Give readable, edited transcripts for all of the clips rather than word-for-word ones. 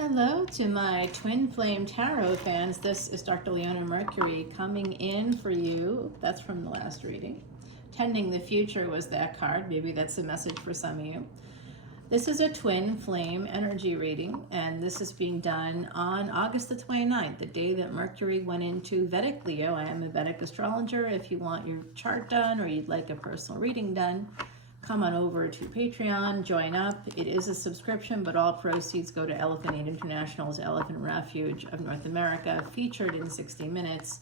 Hello to my Twin Flame Tarot fans. This is Dr. Leona Mercury coming in for you. That's from the last reading. Tending the Future was that card. Maybe that's a message for some of you. This is a Twin Flame energy reading, and this is being done on August the 29th, the day that Mercury went into Vedic Leo. I am a Vedic astrologer. If you want your chart done or you'd like a personal reading done, come on over to Patreon, join up. It is a subscription, but all proceeds go to Elephant Aid International's Elephant Refuge of North America, featured in 60 Minutes.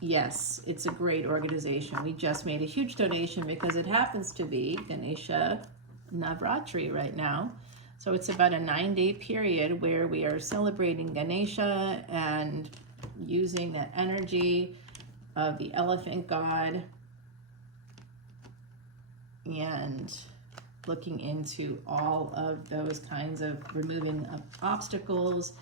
Yes, it's a great organization. We just made a huge donation because it happens to be Ganesha Navratri right now. So it's about a 9-day period where we are celebrating Ganesha and using that energy of the elephant god and looking into all of those kinds of removing of obstacles,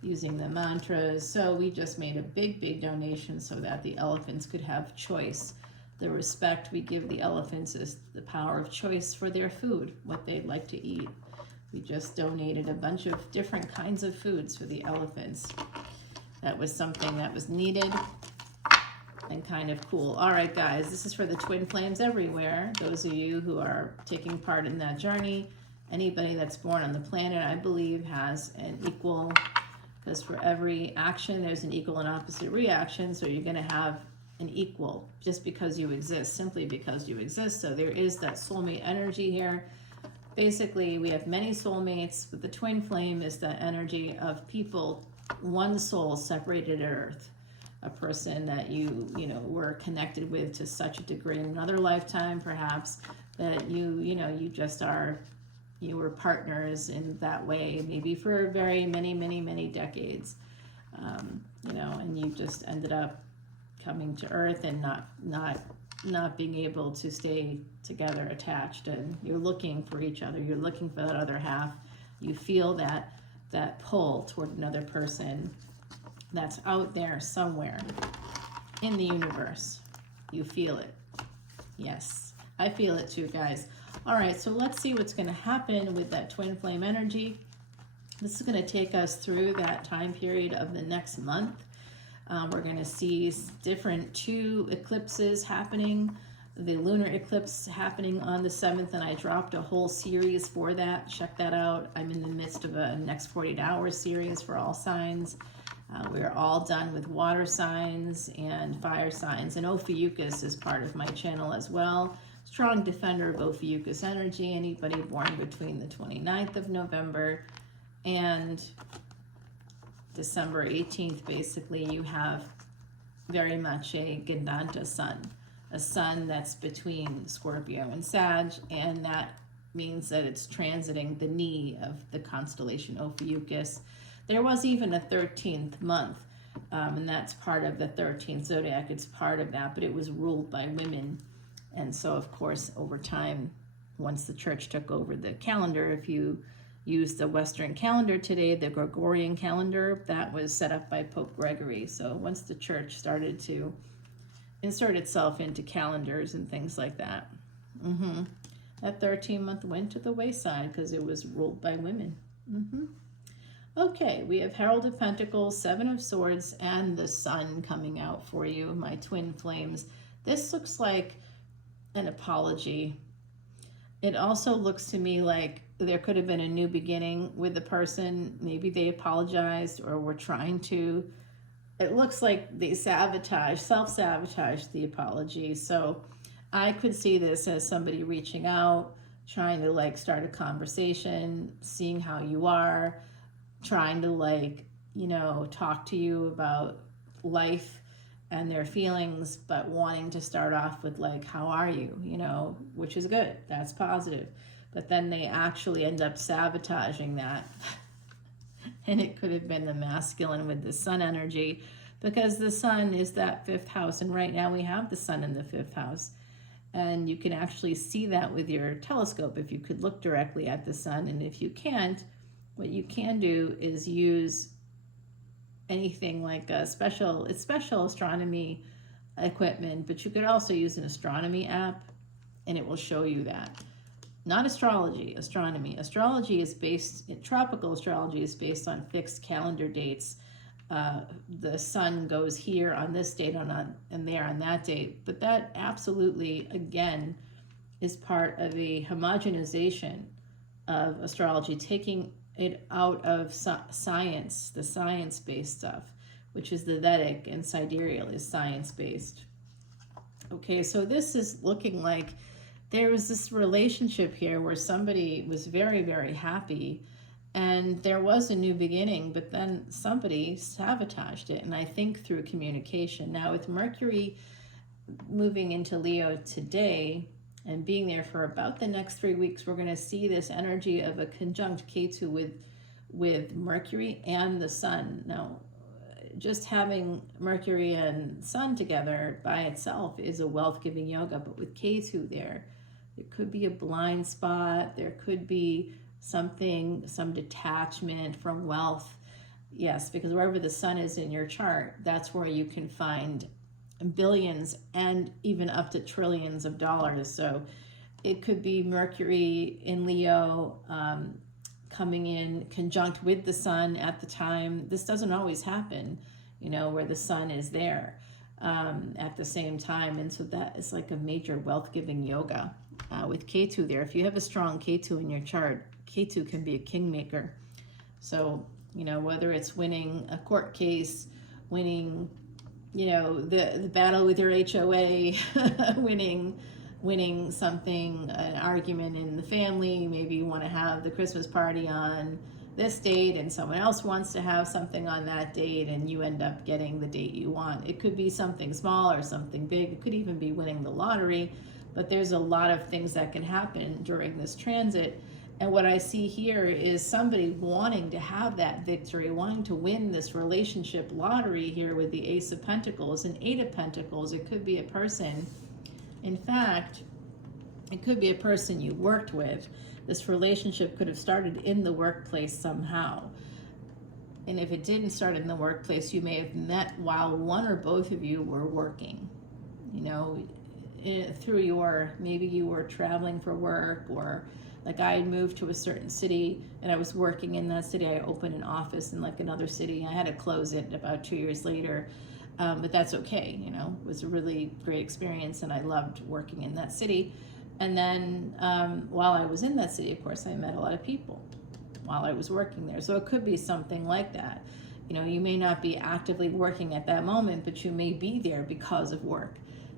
using the mantras. So we just made a big donation so that the elephants could have choice. The respect we give the elephants is the power of choice for their food, what they'd like to eat. We just donated a bunch of different kinds of foods for the elephants. That was something that was needed and kind of cool. All right, guys, this is for the twin flames everywhere. Those of you who are taking part in that journey, anybody that's born on the planet, I believe, has an equal, because for every action, there's an equal and opposite reaction. So you're going to have an equal just because you exist, simply because you exist. So there is that soulmate energy here. Basically, we have many soulmates, but the twin flame is the energy of people, one soul separated at Earth. A person that you were connected with to such a degree in another lifetime, perhaps, that you just are, you were partners in that way, maybe for very many decades, and you just ended up coming to Earth and not being able to stay together, attached, and you're looking for each other. You're looking for that other half. You feel that pull toward another person that's out there somewhere in the universe. You feel it. Yes, I feel it too, guys. All right, so let's see what's going to happen with that twin flame energy. This is going to take us through that time period of the next month. We're going to see different 2 eclipses happening. The lunar eclipse happening on the 7th, and I dropped a whole series for that. Check that out. I'm in the midst of a next 48 hours series for all signs. We're all done with water signs and fire signs, and Ophiuchus is part of my channel as well. Strong defender of Ophiuchus energy. Anybody born between the 29th of November and December 18th, basically, you have very much a Gandanta sun, a sun that's between Scorpio and Sag, and that means that it's transiting the knee of the constellation Ophiuchus. There was even a 13th month, and that's part of the 13th zodiac. It's part of that, but it was ruled by women. And so, of course, over time, once the church took over the calendar, if you use the Western calendar today, the Gregorian calendar, that was set up by Pope Gregory. So once the church started to insert itself into calendars and things like that, that 13-month went to the wayside because it was ruled by women. Okay, we have Herald of Pentacles, 7 of Swords, and the Sun coming out for you, my twin flames. This looks like an apology. It also looks to me like there could have been a new beginning with the person. Maybe they apologized or were trying to. It looks like they self-sabotaged the apology. So I could see this as somebody reaching out, trying to start a conversation, seeing how you are, trying to talk to you about life and their feelings, but wanting to start off with how are you, which is good. That's positive. But then they actually end up sabotaging that. And it could have been the masculine with the sun energy, because the sun is that 5th house. And right now we have the sun in the 5th house. And you can actually see that with your telescope if you could look directly at the sun. And if you can't, what you can do is use anything like a special astronomy equipment, but you could also use an astronomy app and it will show you that. not astrology, astronomy. Astrology is based, tropical astrology is based on fixed calendar dates. The sun goes here on this date and there on that date. But that absolutely, again, is part of a homogenization of astrology, taking it out of science, the science-based stuff, which is the Vedic, and sidereal is science-based. Okay, so this is looking like there was this relationship here where somebody was very, very happy, and there was a new beginning, but then somebody sabotaged it, and I think through communication. Now, with Mercury moving into Leo today and being there for about the next 3 weeks, we're going to see this energy of a conjunct Ketu with Mercury and the Sun. Now, just having Mercury and Sun together by itself is a wealth-giving yoga, but with Ketu there could be a blind spot, there could be something, some detachment from wealth. Yes, because wherever the Sun is in your chart, that's where you can find billions and even up to trillions of dollars. So it could be Mercury in Leo coming in conjunct with the Sun at the time. This doesn't always happen, you know, where the Sun is there at the same time. And so that is like a major wealth-giving yoga with Ketu there. If you have a strong Ketu in your chart, Ketu can be a kingmaker. So, you know, whether it's winning a court case, winning, you know, the battle with your HOA, winning something, an argument in the family, maybe you want to have the Christmas party on this date and someone else wants to have something on that date and you end up getting the date you want. It could be something small or something big. It could even be winning the lottery, but there's a lot of things that can happen during this transit. And what I see here is somebody wanting to have that victory, wanting to win this relationship lottery here with the Ace of Pentacles and Eight of Pentacles. It could be a person. In fact, it could be a person you worked with. This relationship could have started in the workplace somehow. And if it didn't start in the workplace, you may have met while one or both of you were working. You know, through maybe you were traveling for work, or like I had moved to a certain city and I was working in that city. I opened an office in like another city. I had to close it about 2 years later. But that's okay, you know, it was a really great experience and I loved working in that city. And then while I was in that city, of course, I met a lot of people while I was working there. So it could be something like that. You know, you may not be actively working at that moment, but you may be there because of work.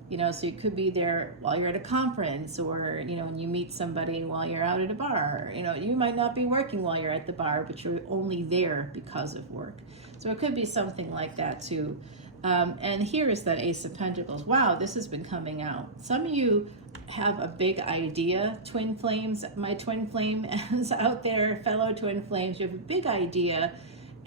You know, so you could be there while you're at a conference, or, you know, when you meet somebody while you're out at a bar. You know, you might not be working while you're at the bar, but you're only there because of work. So it could be something like that too. And here is that Ace of Pentacles. Wow, this has been coming out. Some of you have a big idea, twin flames. My twin flame is out there, fellow twin flames. You have a big idea,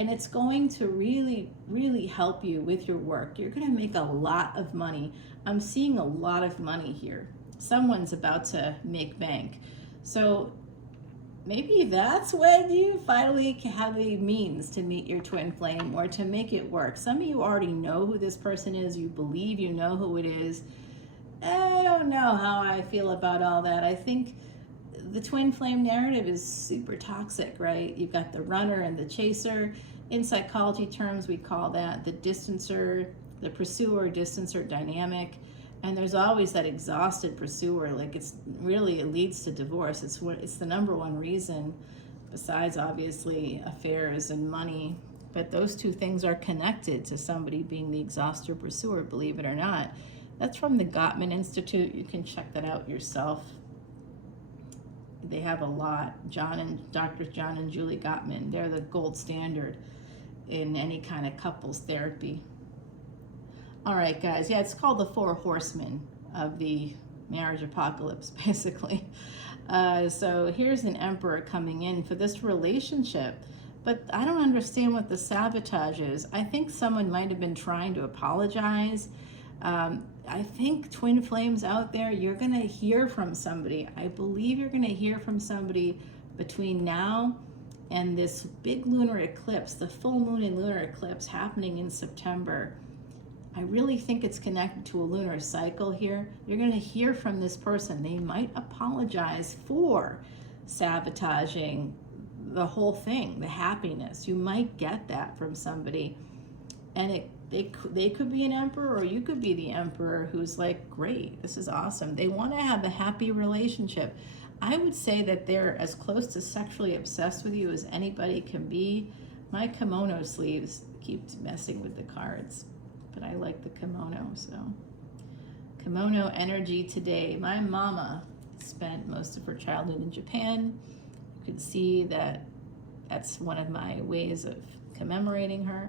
and it's going to really, really help you with your work. You're going to make a lot of money. I'm seeing a lot of money here. Someone's about to make bank. So maybe that's when you finally have the means to meet your twin flame or to make it work. Some of you already know who this person is. You believe you know who it is. I don't know how I feel about all that. I think the twin flame narrative is super toxic, right? You've got the runner and the chaser. In psychology terms, we call that the distancer, the pursuer, distancer dynamic. And there's always that exhausted pursuer. Like it leads to divorce. It's the number one reason, besides obviously affairs and money. But those two things are connected to somebody being the exhauster pursuer, believe it or not. That's from the Gottman Institute. You can check that out yourself. They have a lot. Drs. John and Julie Gottman. They're the gold standard in any kind of couples therapy. All right, guys. Yeah, it's called the Four Horsemen of the marriage apocalypse, basically. So here's an emperor coming in for this relationship. But I don't understand what the sabotage is. I think someone might have been trying to apologize. I think twin flames out there, you're going to hear from somebody. I believe you're going to hear from somebody between now and this big lunar eclipse, the full moon and lunar eclipse happening in September. I really think it's connected to a lunar cycle here. You're going to hear from this person. They might apologize for sabotaging the whole thing, the happiness. You might get that from somebody. And they could be an emperor, or you could be the emperor who's like, great, this is awesome. They want to have a happy relationship. I would say that they're as close to sexually obsessed with you as anybody can be. My kimono sleeves keep messing with the cards, but I like the kimono. So kimono energy today. My mama spent most of her childhood in Japan. You can see that that's one of my ways of commemorating her.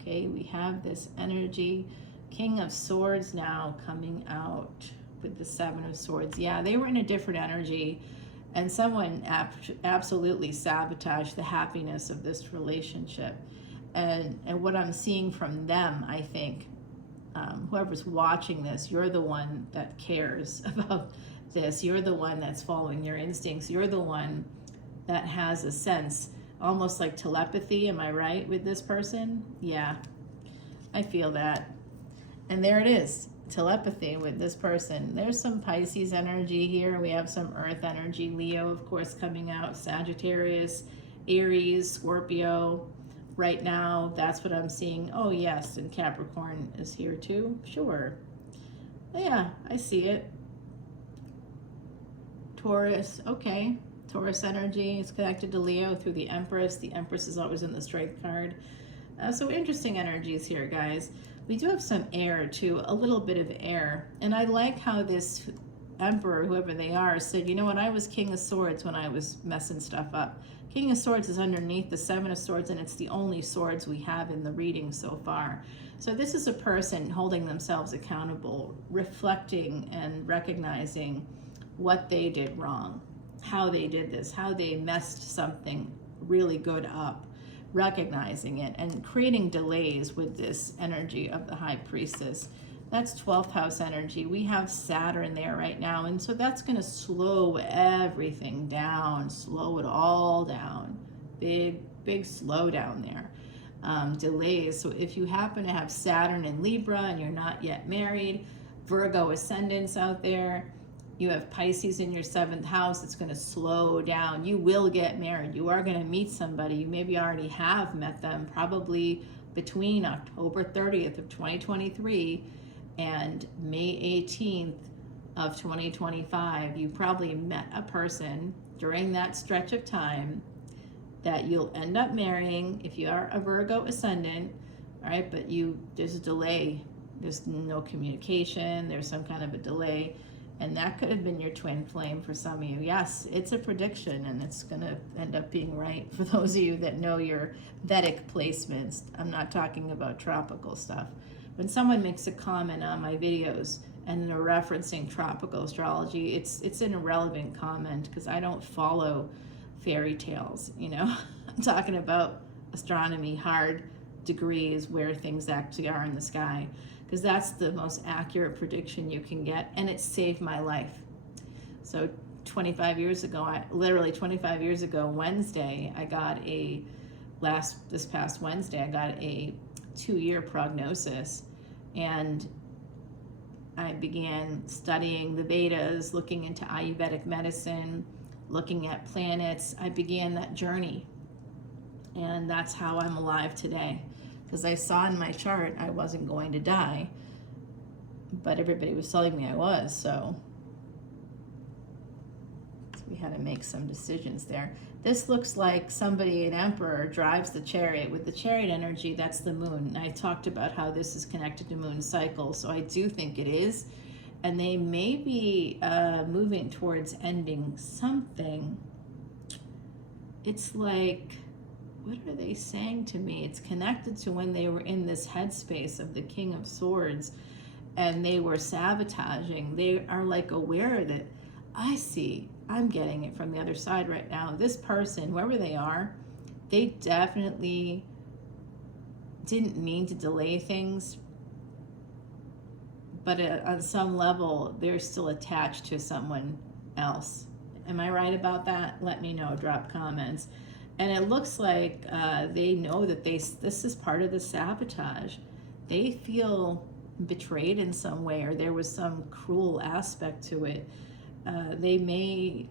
Okay, we have this energy. King of Swords now coming out with the Seven of Swords. Yeah, they were in a different energy, and someone absolutely sabotaged the happiness of this relationship. And what I'm seeing from them, I think, whoever's watching this, you're the one that cares about this. You're the one that's following your instincts. You're the one that has a sense, almost like telepathy. Am I right with this person? Yeah, I feel that. And there it is, telepathy with this person. There's some Pisces energy here. We have some Earth energy. Leo, of course, coming out. Sagittarius, Aries, Scorpio. Right now, that's what I'm seeing. Oh, yes, and Capricorn is here too. Sure. Yeah, I see it. Taurus, okay. Taurus energy is connected to Leo through the Empress. The Empress is always in the Strength card. So interesting energies here, guys. We do have some air too, a little bit of air. And I like how this Emperor, whoever they are, said, you know what, I was King of Swords when I was messing stuff up. King of Swords is underneath the Seven of Swords, and it's the only swords we have in the reading so far. So this is a person holding themselves accountable, reflecting and recognizing what they did wrong, how they did this, how they messed something really good up, recognizing it and creating delays with this energy of the High Priestess. That's 12th house energy. We have Saturn there right now, and so that's going to slow everything down, slow it all down. Big slowdown there. Delays. So if you happen to have Saturn in Libra and you're not yet married, Virgo ascendants out there, you have Pisces in your 7th house, it's going to slow down. You will get married. You are going to meet somebody. You maybe already have met them, probably between October 30th of 2023 and May 18th of 2025. You probably met a person during that stretch of time that you'll end up marrying if you are a Virgo ascendant, all right? But there's a delay. There's no communication. There's some kind of a delay. And that could have been your twin flame for some of you. Yes, it's a prediction, and it's going to end up being right for those of you that know your Vedic placements. I'm not talking about tropical stuff. When someone makes a comment on my videos and they're referencing tropical astrology, it's an irrelevant comment because I don't follow fairy tales, you know. I'm talking about astronomy, hard degrees, where things actually are in the sky, because that's the most accurate prediction you can get, and it saved my life. So 25 years ago, literally 25 years ago, Wednesday, I got this past Wednesday, I got a 2-year prognosis, and I began studying the Vedas, looking into Ayurvedic medicine, looking at planets. I began that journey, and that's how I'm alive today. Because I saw in my chart I wasn't going to die, but everybody was telling me I was, so we had to make some decisions there. This looks like somebody, an emperor, drives the chariot. With the chariot energy, that's the moon. And I talked about how this is connected to moon cycles, so I do think it is. And they may be moving towards ending something. It's like, what are they saying to me? It's connected to when they were in this headspace of the King of Swords and they were sabotaging. They are like aware that I'm getting it from the other side right now. This person, whoever they are, they definitely didn't mean to delay things, but on some level, they're still attached to someone else. Am I right about that? Let me know, drop comments. And it looks like they know that this is part of the sabotage. they feel betrayed in some way, or there was some cruel aspect to it. They may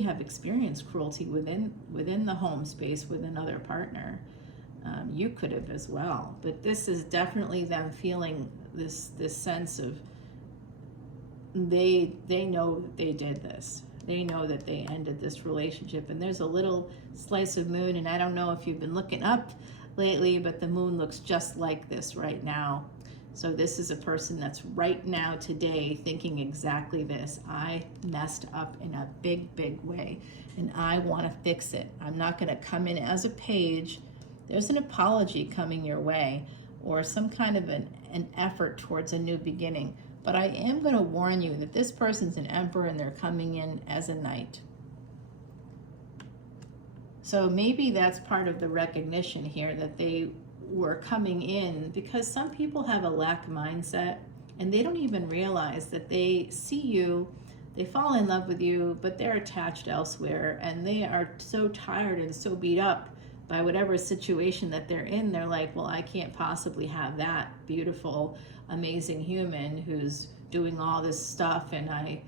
have experienced cruelty within the home space with another partner. You could have as well, but this is definitely them feeling this sense of they know they did this. They know that they ended this relationship, and there's a little slice of moon, and I don't know if you've been looking up lately, but the moon looks just like this right now. So this is a person that's right now today thinking exactly this. I messed up in a big, big way, and I want to fix it. I'm not going to come in as a page. There's an apology coming your way, or some kind of an effort towards a new beginning. But I am going to warn you that this person's an emperor and they're coming in as a knight. So maybe that's part of the recognition here, that they were coming in, because some people have a lack mindset and they don't even realize that they see you, they fall in love with you, but they're attached elsewhere, and they are so tired and so beat up by whatever situation that they're in. They're like, well, I can't possibly have that beautiful, amazing human who's doing all this stuff, and I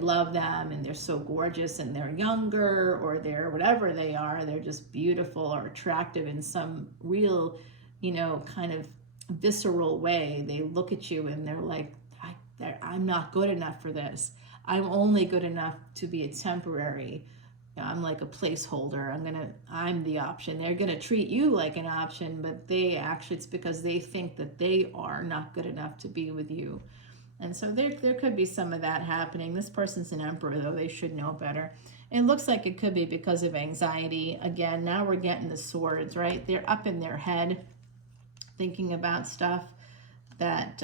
love them, and they're so gorgeous, and they're younger, or they're whatever they are, they're just beautiful or attractive in some real, kind of visceral way. They look at you and they're like, I'm not good enough for this. I'm only good enough to be a temporary. I'm like a placeholder. I'm the option. They're gonna treat you like an option, but it's because they think that they are not good enough to be with you. And so there could be some of that happening. This person's an emperor, though. They should know better. It looks like it could be because of anxiety. Again, now we're getting the swords, right? They're up in their head thinking about stuff that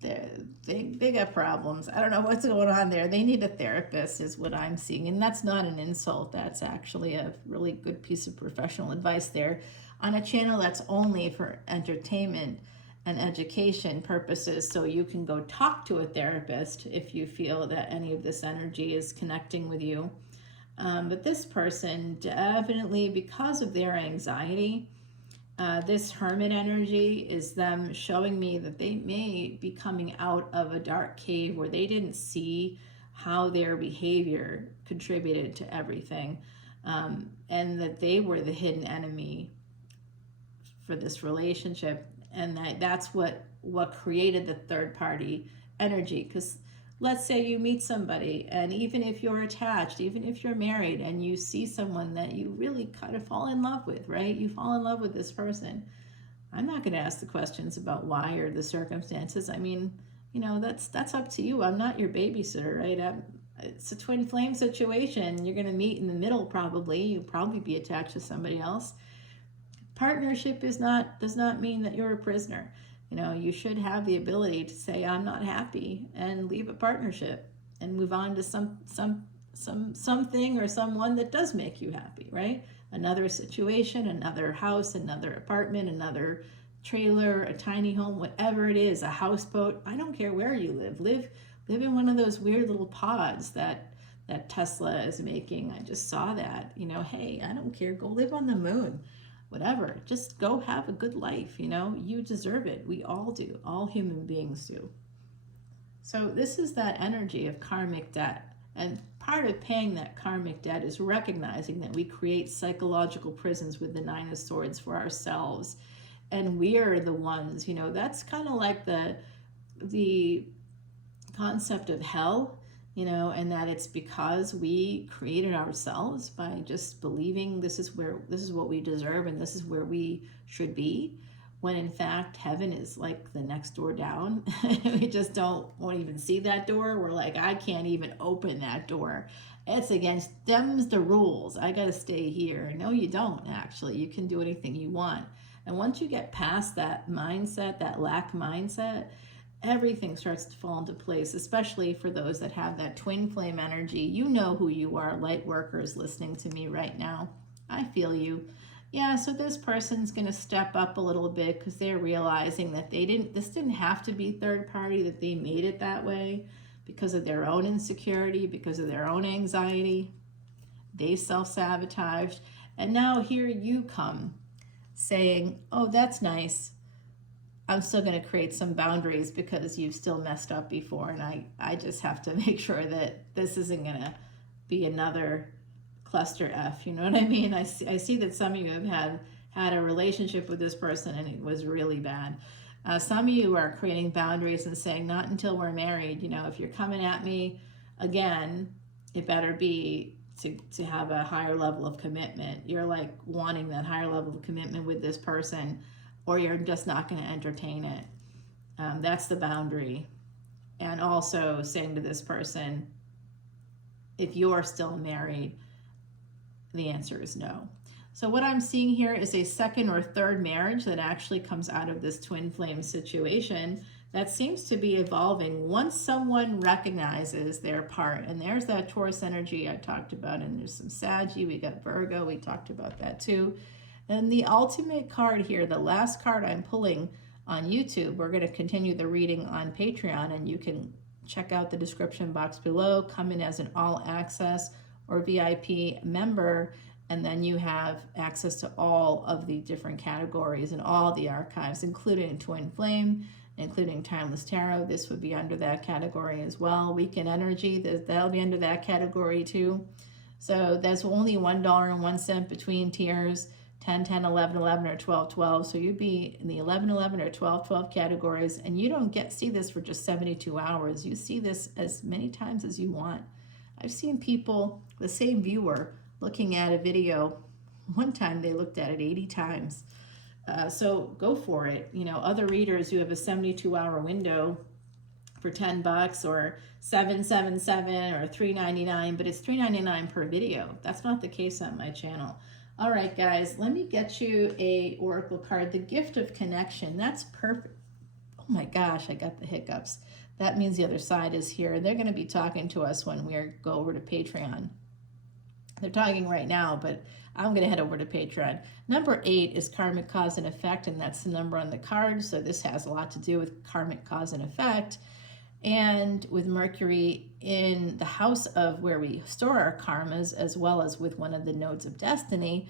they got problems. I don't know what's going on there. They need a therapist is what I'm seeing. And that's not an insult. That's actually a really good piece of professional advice there on a channel that's only for entertainment and education purposes. So you can go talk to a therapist if you feel that any of this energy is connecting with you. But this person definitely, because of their anxiety, this hermit energy is them showing me that they may be coming out of a dark cave where they didn't see how their behavior contributed to everything, and that they were the hidden enemy for this relationship, and that's what created the third party energy. Because let's say you meet somebody, and even if you're attached, even if you're married, and you see someone that you really kind of fall in love with, right? You fall in love with this person. I'm not going to ask the questions about why or the circumstances. I mean, that's up to you. I'm not your babysitter, right? It's a twin flame situation. You're going to meet in the middle probably. You'll probably be attached to somebody else. Partnership does not mean that you're a prisoner. You should have the ability to say, I'm not happy, and leave a partnership and move on to something or someone that does make you happy, right? Another situation, another house, another apartment, another trailer, a tiny home, whatever it is, a houseboat. I don't care where you live. Live in one of those weird little pods that Tesla is making. I just saw that. Hey, I don't care. Go live on the moon. Whatever, just go have a good life, you deserve it. We all do, all human beings do. So this is that energy of karmic debt. And part of paying that karmic debt is recognizing that we create psychological prisons with the Nine of Swords for ourselves. And we're the ones, that's kind of like the concept of hell, and that it's because we created ourselves by just believing this is what we deserve and this is where we should be, when in fact heaven is like the next door down. We just won't even see that door. We're like, I can't even open that door. It's against them's the rules. I got to stay here. No, you don't actually. You can do anything you want. And once you get past that mindset, that lack mindset, everything starts to fall into place, especially for those that have that twin flame energy. You know who you are, light workers listening to me right now. I feel you. Yeah, so this person's going to step up a little bit because they're realizing that this didn't have to be third party, that they made it that way because of their own insecurity, because of their own anxiety. They self-sabotaged. And now here you come saying, oh, that's nice. I'm still going to create some boundaries because you've still messed up before, and I just have to make sure that this isn't going to be another cluster F. You know what I mean? I see that some of you have had a relationship with this person and it was really bad. Some of you are creating boundaries and saying, not until we're married. You know, if you're coming at me again, it better be to have a higher level of commitment. You're like wanting that higher level of commitment with this person, or you're just not going to entertain it. That's the boundary. And also saying to this person, if you're still married, the answer is no. So what I'm seeing here is a second or third marriage that actually comes out of this twin flame situation that seems to be evolving once someone recognizes their part. And there's that Taurus energy I talked about, and there's some Saggy, we got Virgo, we talked about that too. And the ultimate card here, the last card I'm pulling on YouTube, we're going to continue the reading on Patreon, and you can check out the description box below, come in as an all access or VIP member, and then you have access to all of the different categories and all the archives, including Twin Flame, including Timeless Tarot. This would be under that category as well. Weekend Energy, that'll be under that category too. So that's only $1.01 between tiers, 10, 10, 11, 11, or 12, 12. So you'd be in the 11, 11, or 12, 12 categories, and you don't see this for just 72 hours. You see this as many times as you want. I've seen people, the same viewer, looking at a video. One time they looked at it 80 times. So go for it. You know, other readers, you have a 72-hour window for $10 or $777 or $3.99, but it's $3.99 per video. That's not the case on my channel. All right, guys, let me get you a oracle card. The Gift of Connection. That's perfect. Oh my gosh, I got the hiccups. That means the other side is here. They're going to be talking to us when we go over to Patreon. They're talking right now, but I'm going to head over to Patreon. Number 8 is karmic cause and effect, and that's the number on the card. So this has a lot to do with karmic cause and effect. And with Mercury in the house of where we store our karmas, as well as with one of the nodes of destiny,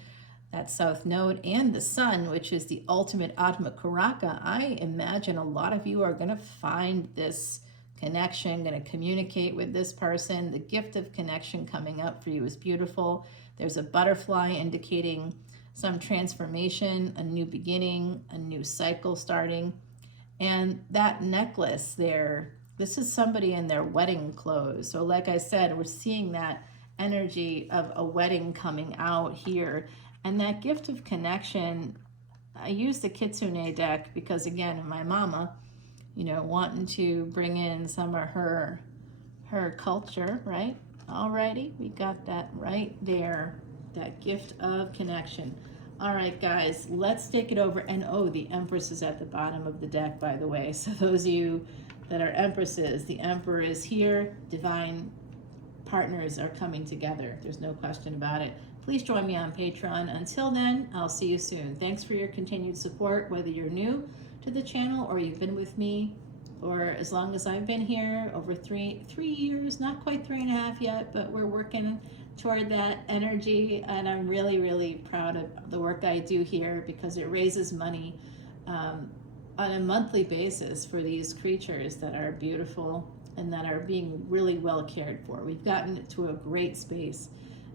that south node, and the sun, which is the ultimate Atma Karaka, I imagine a lot of you are going to find this connection, going to communicate with this person. The gift of connection coming up for you is beautiful. There's a butterfly indicating some transformation, a new beginning, a new cycle starting. And that necklace there, this is somebody in their wedding clothes. So like I said, we're seeing that energy of a wedding coming out here. And that gift of connection, I use the Kitsune deck because, again, my mama, you know, wanting to bring in some of her culture, right? Alrighty, we got that right there, that gift of connection. All right, guys, let's take it over. And oh, the Empress is at the bottom of the deck, by the way. So those of you that are Empresses, the Emperor is here. Divine partners are coming together. There's no question about it. Please join me on Patreon. Until then, I'll see you soon. Thanks for your continued support, whether you're new to the channel or you've been with me for as long as I've been here, over three years, not quite 3.5 yet, but we're working toward that energy. And I'm really, really proud of the work I do here because it raises money on a monthly basis for these creatures that are beautiful and that are being really well cared for. We've gotten to a great space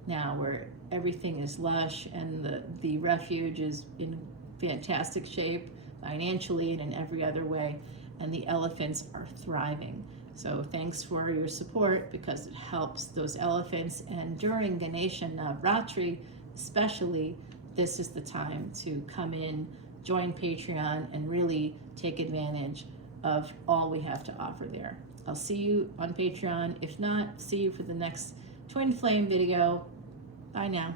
now where everything is lush and the refuge is in fantastic shape financially and in every other way, and the elephants are thriving. So thanks for your support because it helps those elephants, and during Ganesha Navratri especially, this is the time to come in, join Patreon, and really take advantage of all we have to offer there. I'll see you on Patreon. If not, see you for the next Twin Flame video. Bye now.